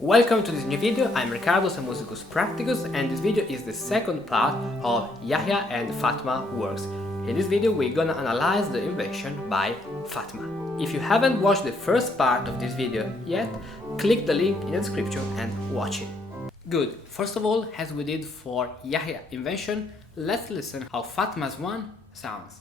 Welcome to this new video. I'm Riccardo, a musicus practicus, and this video is the second part of Yahya and Fatma works. In this video we're gonna analyze the Invention by Fatma. If you haven't watched the first part of this video yet, click the link in the description and watch it. Good. First of all, as we did for Yahya Invention, let's listen how Fatma's one sounds.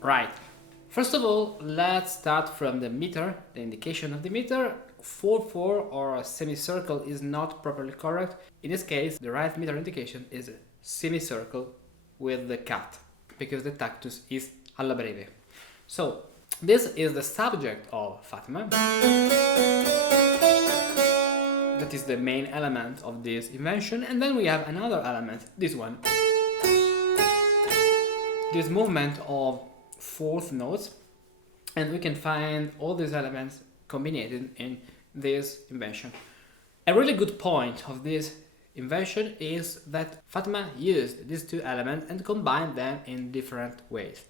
Right. First of all, let's start from the meter, the indication of the meter. 4/4 or a semicircle is not properly correct. In this case, the right meter indication is a semicircle with the cut, because the tactus is alla breve. So, this is the subject of Fatma. That is the main element of this invention. And then we have another element, this one. This movement of fourth notes, and we can find all these elements combined in this invention. A really good point of this invention is that Fatma used these two elements and combined them in different ways.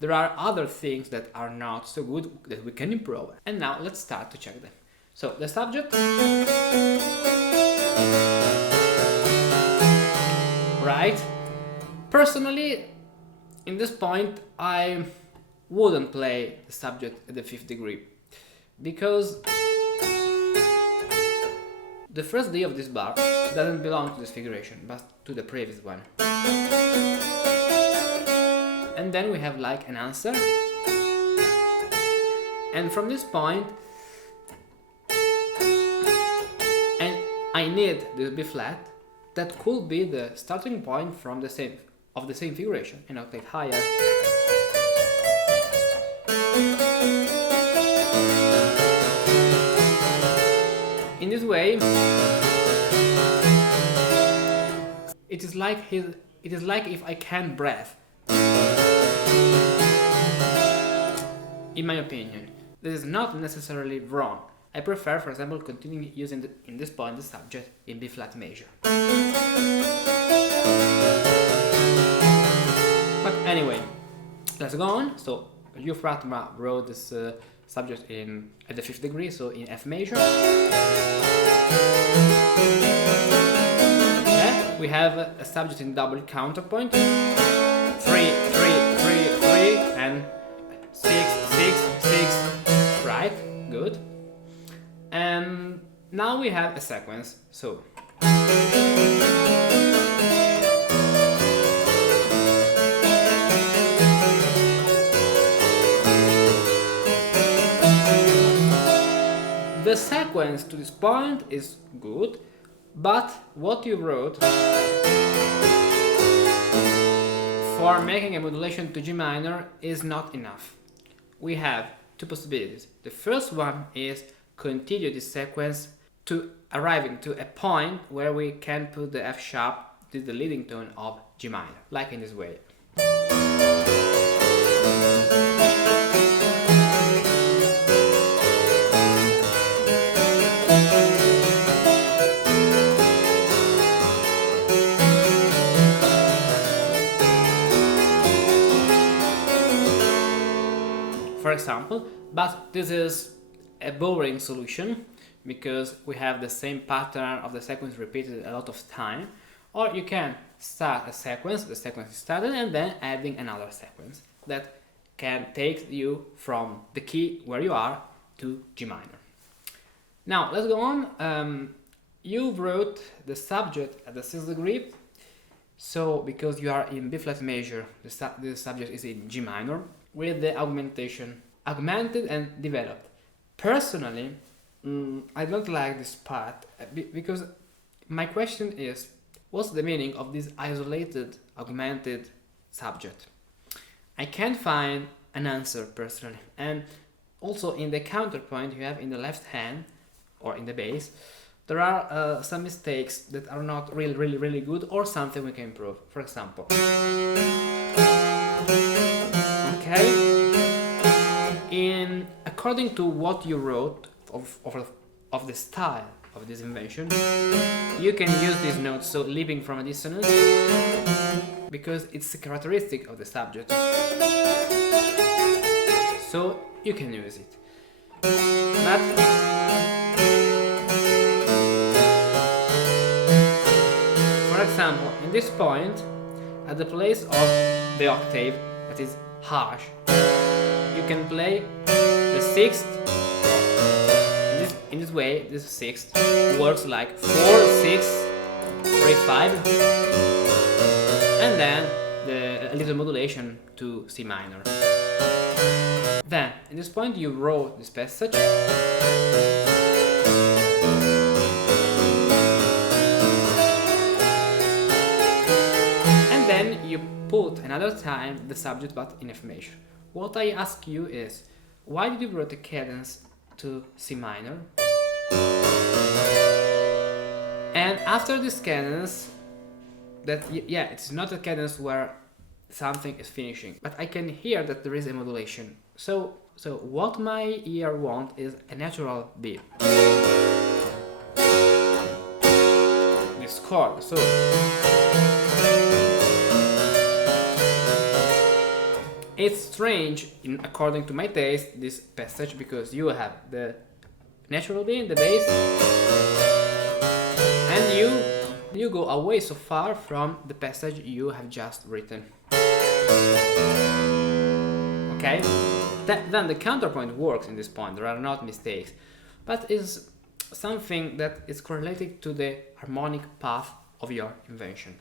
There are other things that are not so good that we can improve, and now let's start to check them. So the subject, right? Personally, in this point, I wouldn't play the subject at the 5th degree, because the first D of this bar doesn't belong to this figuration, but to the previous one. And then we have like an answer, and from this point, and I need this B flat that could be the starting point from the same figuration, an octave higher. In this way, it is like if I can't breathe. In my opinion, this is not necessarily wrong. I prefer, for example, continuing using in this point the subject in B flat major. But anyway, let's go on. So you, Fatma, wrote this subject at the 5th degree, so in F major. Yeah, we have a subject in double counterpoint. 3, 3, 3, 3, and 6, 6, 6. Right, good. And now we have a sequence. So. The sequence to this point is good, but what you wrote for making a modulation to G minor is not enough. We have two possibilities. The first one is continue this sequence to arriving to a point where we can put the F sharp, this is the leading tone of G minor, like in this way. For example, but this is a boring solution because we have the same pattern of the sequence repeated a lot of time. Or you can start a sequence, the sequence is started, and then adding another sequence that can take you from the key where you are to G minor. Now let's go on. You wrote the subject at the 6th degree, so because you are in B flat major, the subject is in G minor with the augmentation augmented and developed. Personally, I don't like this part because my question is, what's the meaning of this isolated, augmented subject? I can't find an answer personally. And also in the counterpoint you have in the left hand or in the bass, there are some mistakes that are not really good or something we can improve. For example, okay, according to what you wrote of the style of this invention, you can use these notes, so leaping from a dissonance, because it's a characteristic of the subject, so you can use it. But for example, in this point, at the place of the octave that is harsh, you can play the sixth. In this way, this sixth works like 4, 6, 3, 5, and then a little modulation to C minor. Then, in this point, you wrote this passage, and then you put another time the subject but in F major. What I ask you is, why did you write a cadence to C minor? And after this cadence, it's not a cadence where something is finishing, but I can hear that there is a modulation. So what my ear wants is a natural beat. This chord. So it's strange, according to my taste, this passage, because you have the natural beat in the bass, and you go away so far from the passage you have just written. Okay? Then the counterpoint works in this point, there are not mistakes, but is something that is correlated to the harmonic path of your invention.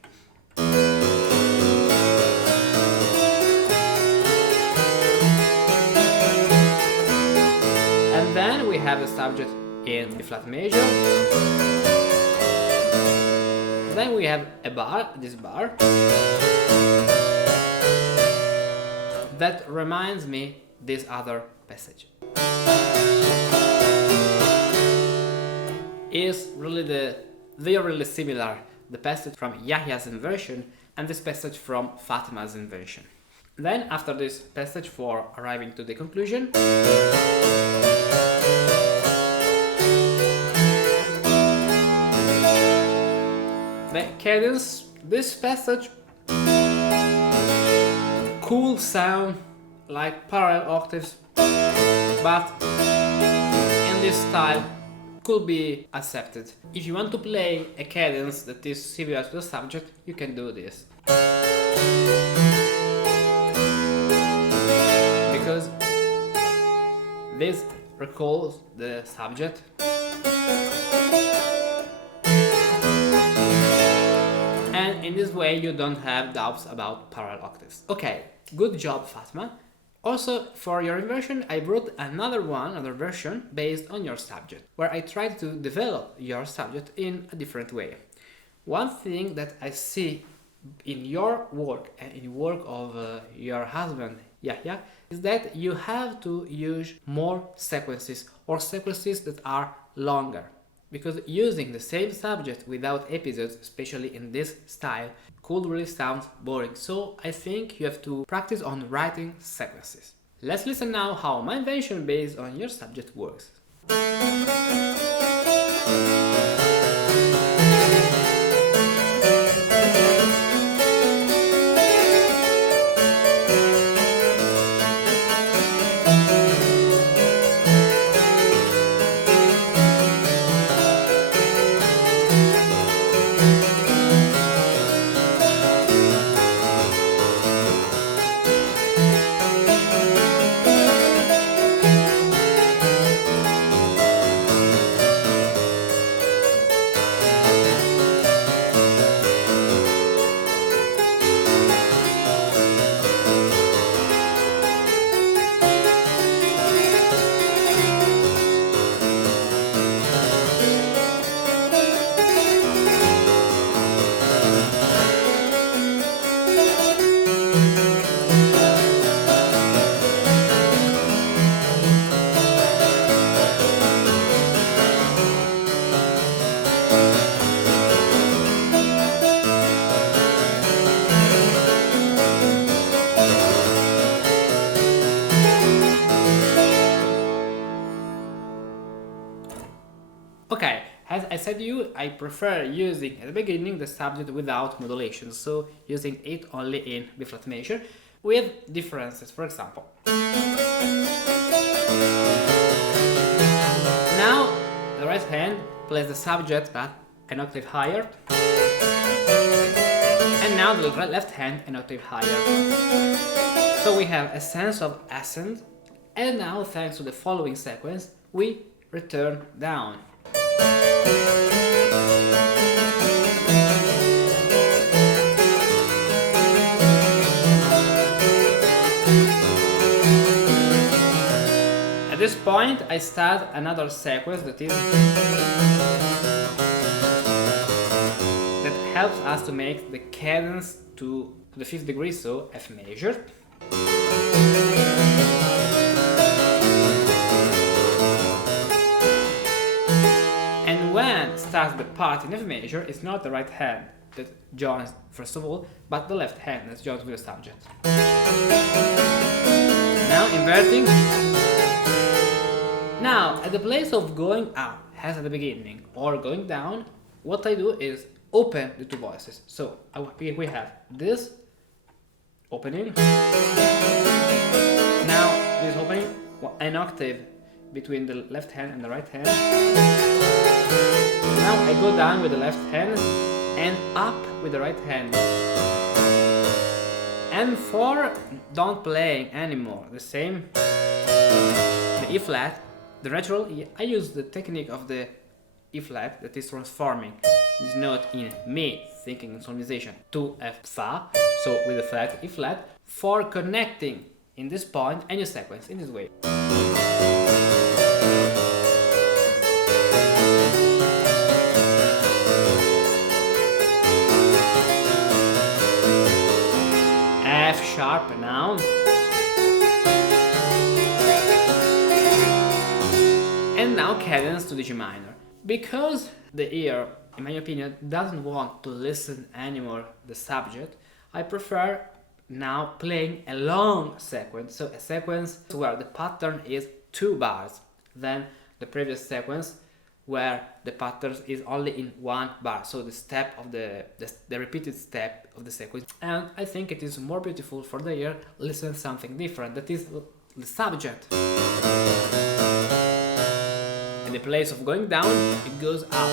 And then we have the subject in the flat major. Then we have a bar, this bar, that reminds me this other passage. Is really they are really similar, the passage from Yahya's Invention and this passage from Fatma's Invention. Then after this passage, for arriving to the conclusion, the cadence, this passage could sound like parallel octaves, but in this style could be accepted. If you want to play a cadence that is similar to the subject, you can do this. Because this recalls the subject. And in this way you don't have doubts about parallel octaves. Okay, good job, Fatma. Also, for your inversion, I brought another version based on your subject, where I tried to develop your subject in a different way. One thing that I see in your work and in work of your husband, Yahya, is that you have to use more sequences, or sequences that are longer. Because using the same subject without episodes, especially in this style, could really sound boring. So I think you have to practice on writing sequences. Let's listen now how my invention based on your subject works. Okay, as I said to you, I prefer using at the beginning the subject without modulation, so using it only in B flat major, with differences. For example, now the right hand plays the subject but an octave higher, and now the left hand an octave higher. So we have a sense of ascent, and now thanks to the following sequence we return down. At this point I start another sequence that helps us to make the cadence to the 5th degree, so F major. And when starts the part in F major, it's not the right hand that joins first of all, but the left hand that joins with the subject. Now inverting. Now at the place of going up, as at the beginning, or going down, what I do is open the two voices. So we have this opening. Now this opening, an octave between the left hand and the right hand. Now I go down with the left hand and up with the right hand. And for don't playing anymore the same, the E flat, the natural E, I use the technique of the E flat that is transforming this note in Mi, thinking in solmisation, to F Fa, so with the flat E flat, for connecting in this point a new sequence in this way. F sharp now. And now cadence to the G minor. Because the ear, in my opinion, doesn't want to listen anymore the subject, I prefer now playing a long sequence, so a sequence where the pattern is 2 bars, than the previous sequence where the pattern is only in 1 bar, so the step of the repeated step of the sequence. And I think it is more beautiful for the ear listen something different, that is the subject. In the place of going down, it goes up.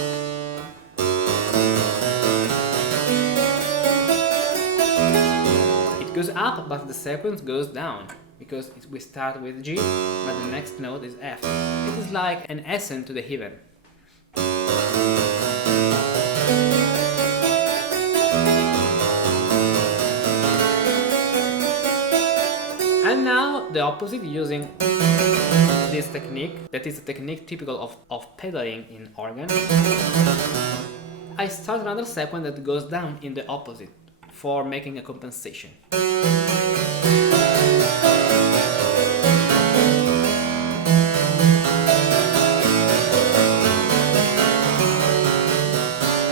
It goes up, but the sequence goes down, because we start with G, but the next note is F. It is like an ascent to the heaven. And now the opposite, using this technique, that is a technique typical of pedaling in organ. I start another sequence that goes down in the opposite for making a compensation.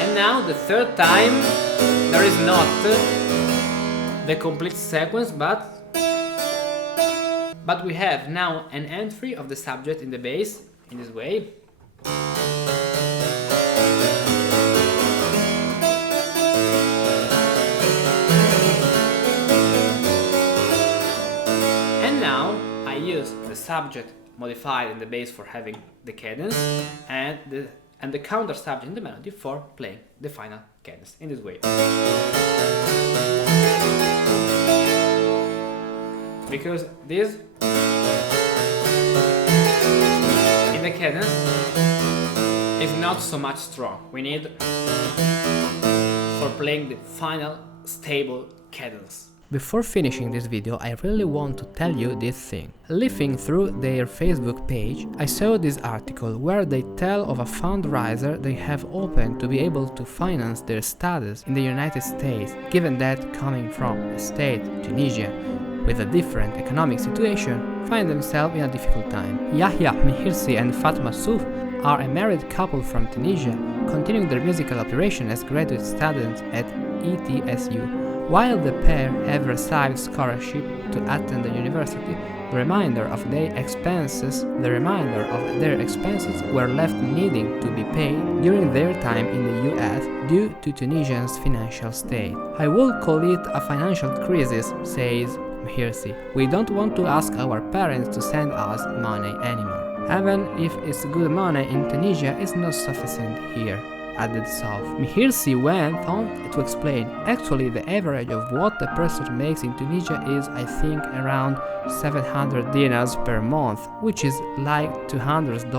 And now the third time there is not the complete sequence, but we have now an entry of the subject in the bass in this way. And now I use the subject modified in the bass for having the cadence, and the counter subject in the melody for playing the final cadence in this way. Because this in the cadence is not so much strong. We need for playing the final stable cadence. Before finishing this video, I really want to tell you this thing. Leafing through their Facebook page, I saw this article where they tell of a fundraiser they have opened to be able to finance their studies in the United States, given that coming from a state, Tunisia, with a different economic situation, find themselves in a difficult time. Yahya Mihirsi and Fatma are a married couple from Tunisia, continuing their musical operation as graduate students at ETSU. While the pair have received scholarship to attend the university, the remainder of their expenses were left needing to be paid during their time in the US due to Tunisia's financial state. I would call it a financial crisis, says Mhirsi. We don't want to ask our parents to send us money anymore. Even if it's good money in Tunisia, it's not sufficient here, added South. Mhirsi went on to explain, actually the average of what a person makes in Tunisia is, I think, around 700 dinars per month, which is like $200.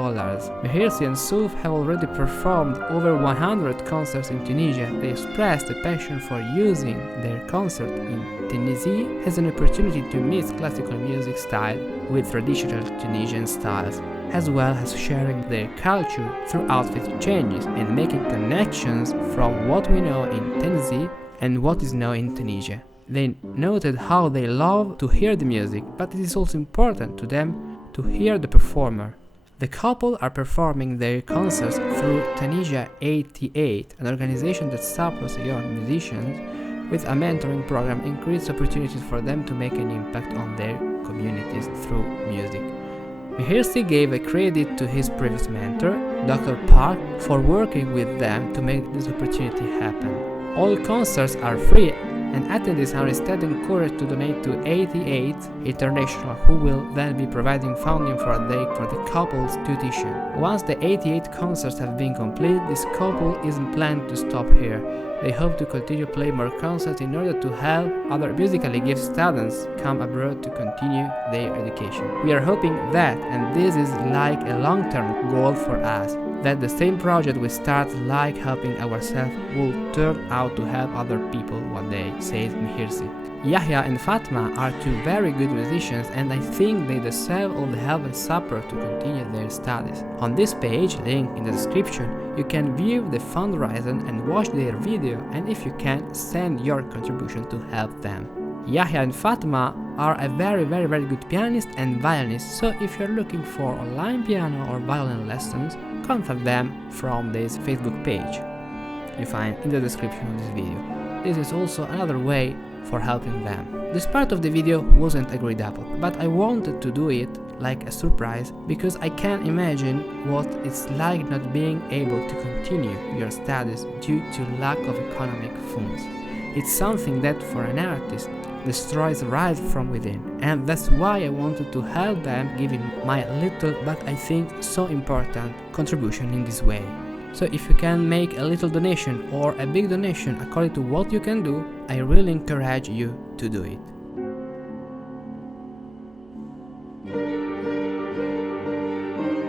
Mhirsi and Souf have already performed over 100 concerts in Tunisia. They expressed a passion for using their concert in Tunisia as an opportunity to mix classical music style with traditional Tunisian styles, as well as sharing their culture through outfit changes and making connections from what we know in Tennessee and what is known in Tunisia. They noted how they love to hear the music, but it is also important to them to hear the performer. The couple are performing their concerts through Tunisia 88, an organization that supports young musicians with a mentoring program and creates opportunities for them to make an impact on their communities through music. Mhirsi gave a credit to his previous mentor, Dr. Park, for working with them to make this opportunity happen. All concerts are free, and attendees are instead encouraged to donate to 88 International, who will then be providing funding for the couple's tuition. Once the 88 concerts have been completed, this couple isn't planning to stop here. They hope to continue playing more concerts in order to help other musically gifted students come abroad to continue their education. We are hoping that, and this is like a long-term goal for us, that the same project we start like helping ourselves will turn out to help other people one day, says Mhirsi. Yahya and Fatma are two very good musicians, and I think they deserve all the help and support to continue their studies. On this page, link in the description, you can view the fundraising and watch their video, and if you can, send your contribution to help them. Yahya and Fatma are a very good pianist and violinist, so if you're looking for online piano or violin lessons, contact them from this Facebook page you find in the description of this video. This is also another way for helping them. This part of the video wasn't agreed upon, but I wanted to do it like a surprise because I can imagine what it's like not being able to continue your studies due to lack of economic funds. It's something that for an artist destroys right from within, and that's why I wanted to help them, giving my little but I think so important contribution in this way. So if you can make a little donation or a big donation according to what you can do, I really encourage you to do it.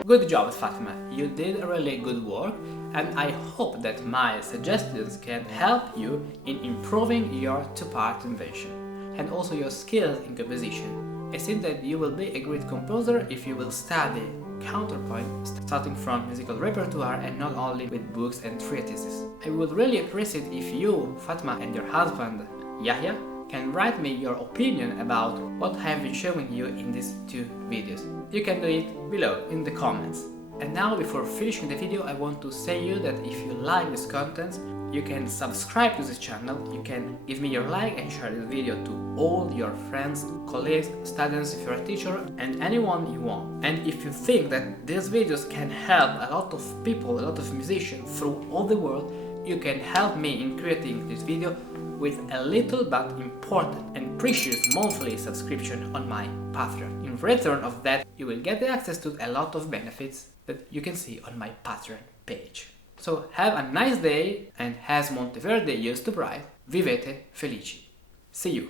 Good job, Fatma. You did really good work, and I hope that my suggestions can help you in improving your two-part invention and also your skills in composition. I think that you will be a great composer if you will study counterpoint starting from musical repertoire and not only with books and treatises. I would really appreciate if you, Fatma, and your husband, Yahya, can write me your opinion about what I have been showing you in these two videos. You can do it below in the comments. And now, before finishing the video, I want to say you that if you like this content, you can subscribe to this channel, you can give me your like and share this video to all your friends, colleagues, students, if you're a teacher, and anyone you want. And if you think that these videos can help a lot of people, a lot of musicians through all the world, you can help me in creating this video with a little but important and precious monthly subscription on my Patreon. In return of that, you will get access to a lot of benefits that you can see on my Patreon page. So have a nice day, and as Monteverde used to write, vivete felici. See you.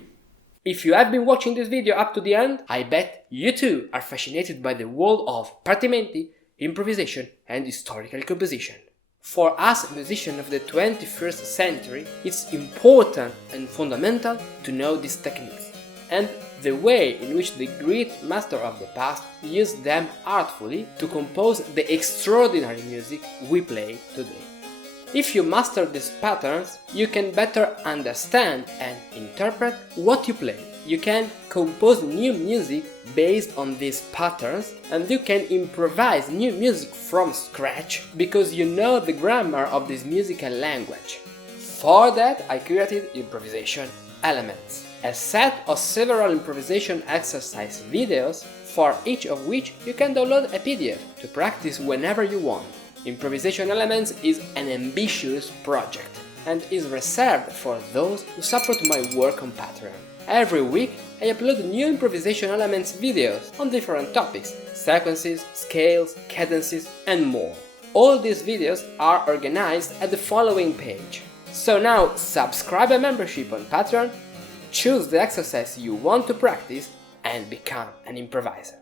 If you have been watching this video up to the end, I bet you too are fascinated by the world of partimenti, improvisation and historical composition. For us musicians of the 21st century, it's important and fundamental to know these techniques and the way in which the great master of the past used them artfully to compose the extraordinary music we play today. If you master these patterns, you can better understand and interpret what you play. You can compose new music based on these patterns, and you can improvise new music from scratch because you know the grammar of this musical language. For that, I created improvisation elements, a set of several improvisation exercise videos, for each of which you can download a PDF to practice whenever you want. Improvisation Elements is an ambitious project and is reserved for those who support my work on Patreon. Every week I upload new Improvisation Elements videos on different topics, sequences, scales, cadences and more. All these videos are organized at the following page. So now subscribe a membership on Patreon, choose the exercise you want to practice and become an improviser.